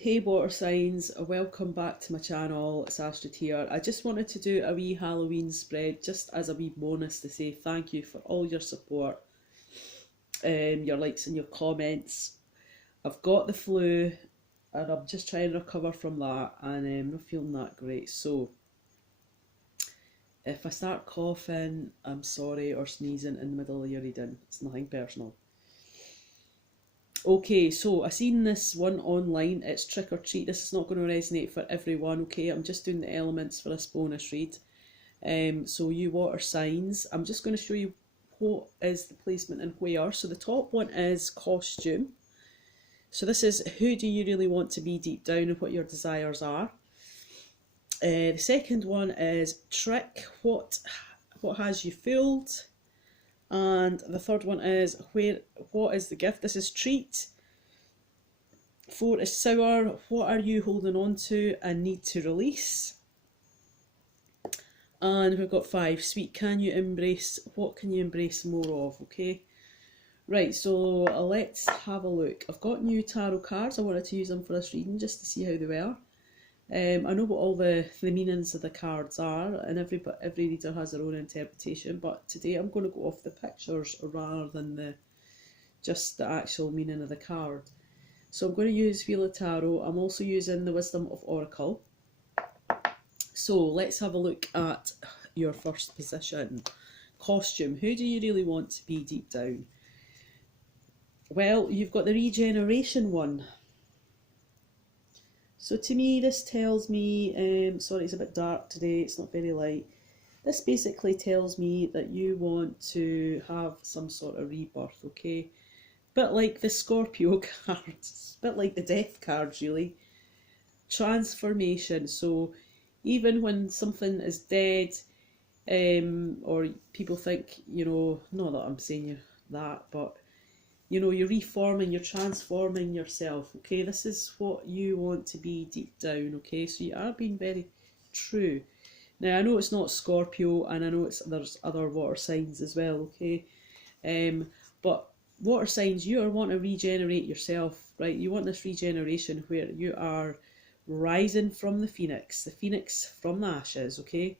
Hey water signs, welcome back to my channel, it's Astrid here. I just wanted to do a wee Halloween spread just as a wee bonus to say thank you for all your support, your likes and your comments. I've got the flu and I'm just trying to recover from that and I'm not feeling that great. So if I start coughing, I'm sorry, or sneezing in the middle of your reading, it's nothing personal. Okay, so I seen this one online, it's Trick or Treat. This is not going to resonate for everyone, okay? I'm just doing the elements for this bonus read. So you water signs, I'm just going to show you what is the placement and where. So the top one is costume. So this is who do you really want to be deep down and what your desires are. The second one is trick, what has you fooled. And the third one is what is the gift. This is treat. 4 is sour, what are you holding on to and need to release. And we've got 5, sweet, can you embrace, what can you embrace more of, okay? Right, so let's have a look. I've got new tarot cards, I wanted to use them for this reading just to see how they were. I know what all the meanings of the cards are, and every reader has their own interpretation, but today I'm going to go off the pictures rather than just the actual meaning of the card. So I'm going to use Wheel of Tarot. I'm also using the Wisdom of Oracle. So let's have a look at your first position. Costume. Who do you really want to be deep down? Well, you've got the regeneration one. So to me, this tells me, sorry, it's a bit dark today, it's not very light. This basically tells me that you want to have some sort of rebirth, okay? Bit like the Scorpio cards, bit like the death cards really. Transformation, so even when something is dead, or people think, you know, not that I'm saying you that, but you know, you're reforming, you're transforming yourself, okay? This is what you want to be deep down, okay? So you are being very true. Now, I know it's not Scorpio, and I know there's other water signs as well, okay? But water signs, you are wanting to regenerate yourself, right? You want this regeneration where you are rising from the phoenix from the ashes, okay?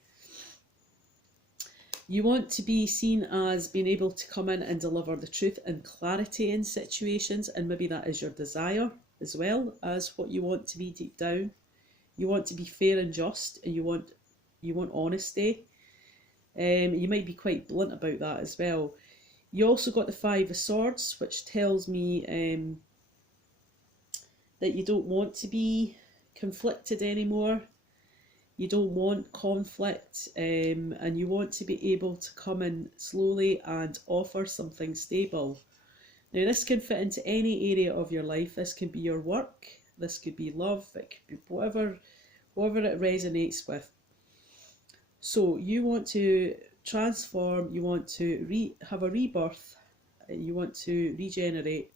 You want to be seen as being able to come in and deliver the truth and clarity in situations, and maybe that is your desire as well as what you want to be deep down. You want to be fair and just, and you want honesty. You might be quite blunt about that as well. You also got the 5 of Swords, which tells me that you don't want to be conflicted anymore. You don't want conflict, and you want to be able to come in slowly and offer something stable. Now this can fit into any area of your life. This can be your work, this could be love, it could be whatever it resonates with. So you want to transform, you want to have a rebirth, you want to regenerate.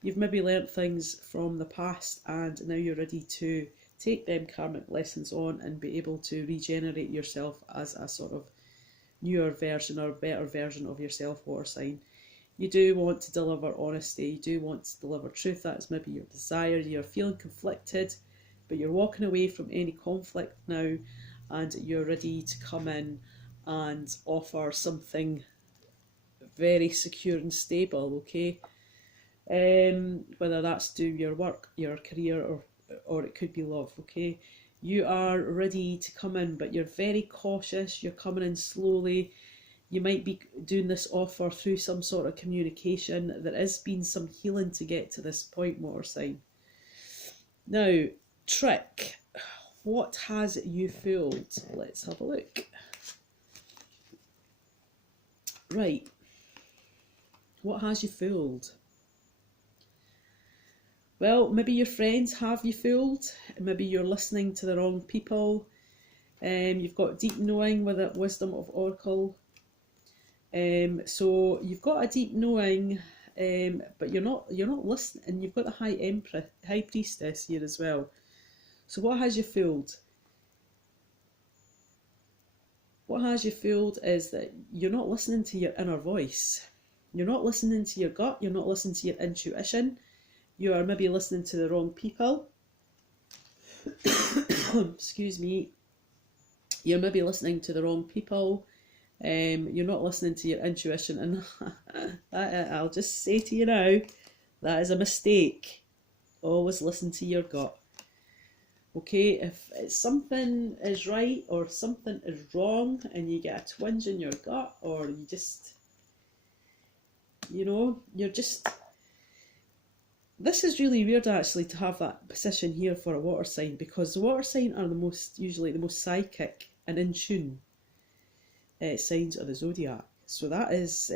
You've maybe learnt things from the past and now you're ready to take them karmic lessons on and be able to regenerate yourself as a sort of newer version or better version of yourself, water sign. You do want to deliver honesty, you do want to deliver truth, that's maybe your desire. You're feeling conflicted, but you're walking away from any conflict now and you're ready to come in and offer something very secure and stable, okay? Whether that's do your work, your career, or it could be love, okay? You are ready to come in, but you're very cautious, you're coming in slowly. You might be doing this offer through some sort of communication. There has been some healing to get to this point, water sign. Now, trick. What has you fooled? Let's have a look. Right. What has you fooled? Well, maybe your friends have you fooled. Maybe you're listening to the wrong people. You've got deep knowing with the Wisdom of Oracle. So you've got a deep knowing, but you're not listening. And you've got the High Priestess here as well. So what has you fooled? What has you fooled is that you're not listening to your inner voice. You're not listening to your gut. You're not listening to your intuition. You are maybe listening to the wrong people. excuse me, you're maybe listening to the wrong people. You're not listening to your intuition, and I'll just say to you now, that is a mistake. Always listen to your gut. Okay, if it's something is right or something is wrong and you get a twinge in your gut, or you just, you're just... This is really weird actually to have that position here for a water sign, because the water sign are usually the most psychic and in tune signs of the zodiac. So that is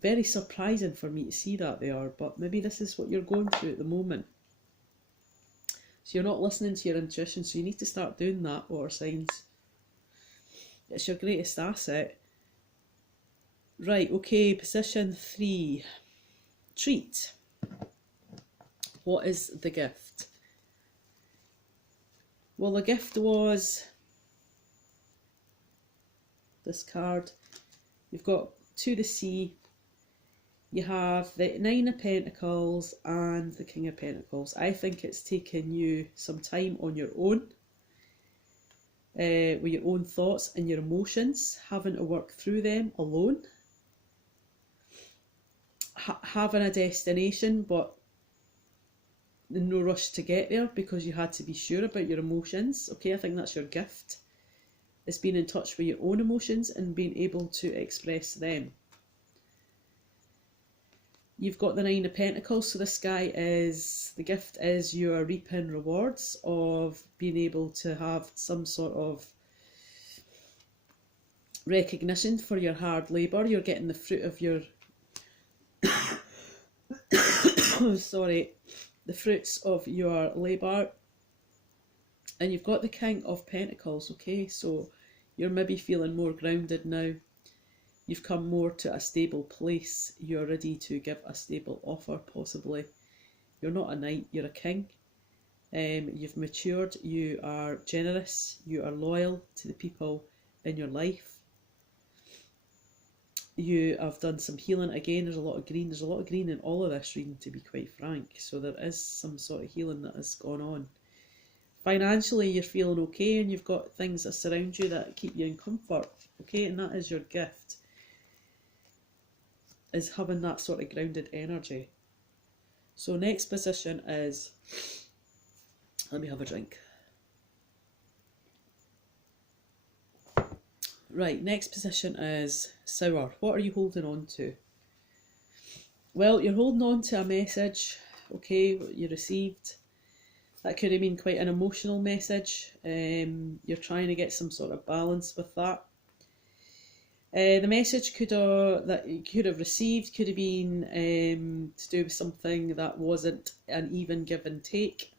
very surprising for me to see that they are, but maybe this is what you're going through at the moment. So you're not listening to your intuition, so you need to start doing that, water signs. It's your greatest asset. Right, okay, position 3. Treat. What is the gift? Well, the gift was this card. You've got to the sea. You have the 9 of Pentacles and the King of Pentacles. I think it's taken you some time on your own, with your own thoughts and your emotions, having to work through them alone. Having a destination, but no rush to get there because you had to be sure about your emotions. Okay, I think that's your gift. It's being in touch with your own emotions and being able to express them. You've got the 9 of Pentacles, so this guy is, the gift is you are reaping rewards of being able to have some sort of recognition for your hard labour. You're getting the fruit of your sorry, the fruits of your labour. And you've got the King of Pentacles, okay, so you're maybe feeling more grounded now. You've come more to a stable place. You're ready to give a stable offer, possibly. You're not a knight, you're a king. You've matured, you are generous, you are loyal to the people in your life. You have done some healing. Again, there's a lot of green. There's a lot of green in all of this reading, to be quite frank. So there is some sort of healing that has gone on. Financially, you're feeling okay, and you've got things that surround you that keep you in comfort. Okay, and that is your gift, is having that sort of grounded energy. So next position is, let me have a drink. Right, next position is sour. What are you holding on to? Well, you're holding on to a message, okay, what you received. That could have been quite an emotional message. You're trying to get some sort of balance with that. The message that you could have received could have been to do with something that wasn't an even give and take.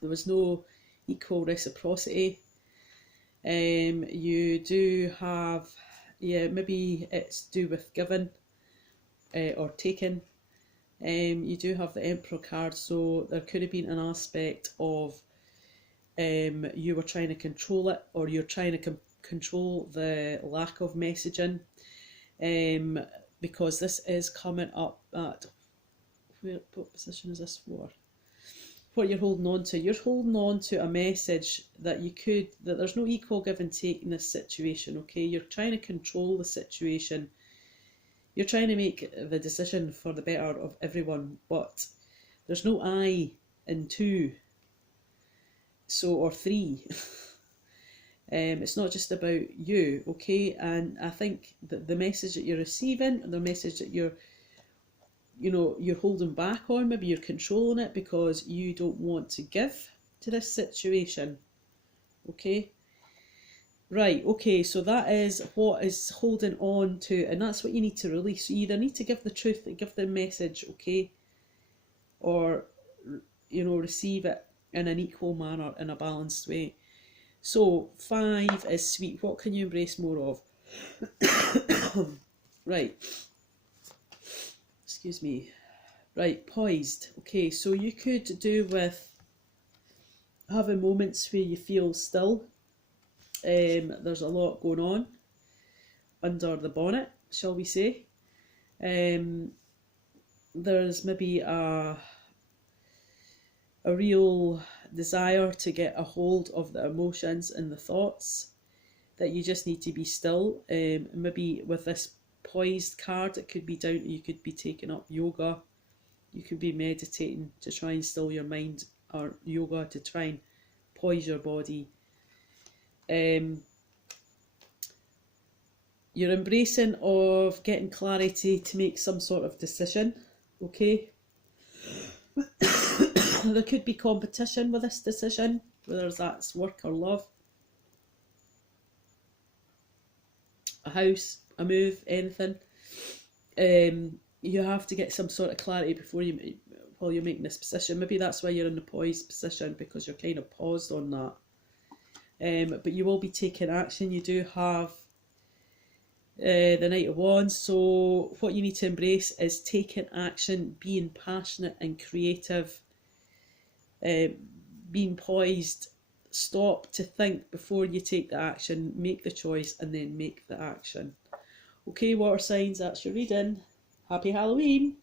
There was no equal reciprocity. You do have, maybe it's to do with giving or taking. You do have the Emperor card, so there could have been an aspect of you were trying to control it, or you're trying to control the lack of messaging, because this is coming up at, what position is this for? What you're holding on to. You're holding on to a message that that there's no equal give and take in this situation, okay? You're trying to control the situation. You're trying to make the decision for the better of everyone, but there's no I in 2, or 3. It's not just about you, okay? And I think that the message that you're receiving, and the message that you're holding back on, maybe you're controlling it because you don't want to give to this situation, okay? Right, okay, so that is what is holding on to, and that's what you need to release. You either need to give the truth, give the message, okay, or, receive it in an equal manner, in a balanced way. So 5 is sweet. What can you embrace more of? Right. Excuse me. Right, poised. Okay, so you could do with having moments where you feel still. There's a lot going on under the bonnet, shall we say. There's maybe a real desire to get a hold of the emotions and the thoughts, that you just need to be still. Maybe with this poised card, it could be down to you could be taking up yoga, you could be meditating to try and still your mind, or yoga to try and poise your body. You're embracing of getting clarity to make some sort of decision, okay? There could be competition with this decision, whether that's work or love, a house, a move, anything. You have to get some sort of clarity before while you're making this position. Maybe that's why you're in the poised position, because you're kind of paused on that. But you will be taking action. You do have the Knight of Wands, so what you need to embrace is taking action, being passionate and creative, being poised. Stop to think before you take the action, make the choice, and then make the action. Okay, water signs, that's your reading. Happy Halloween!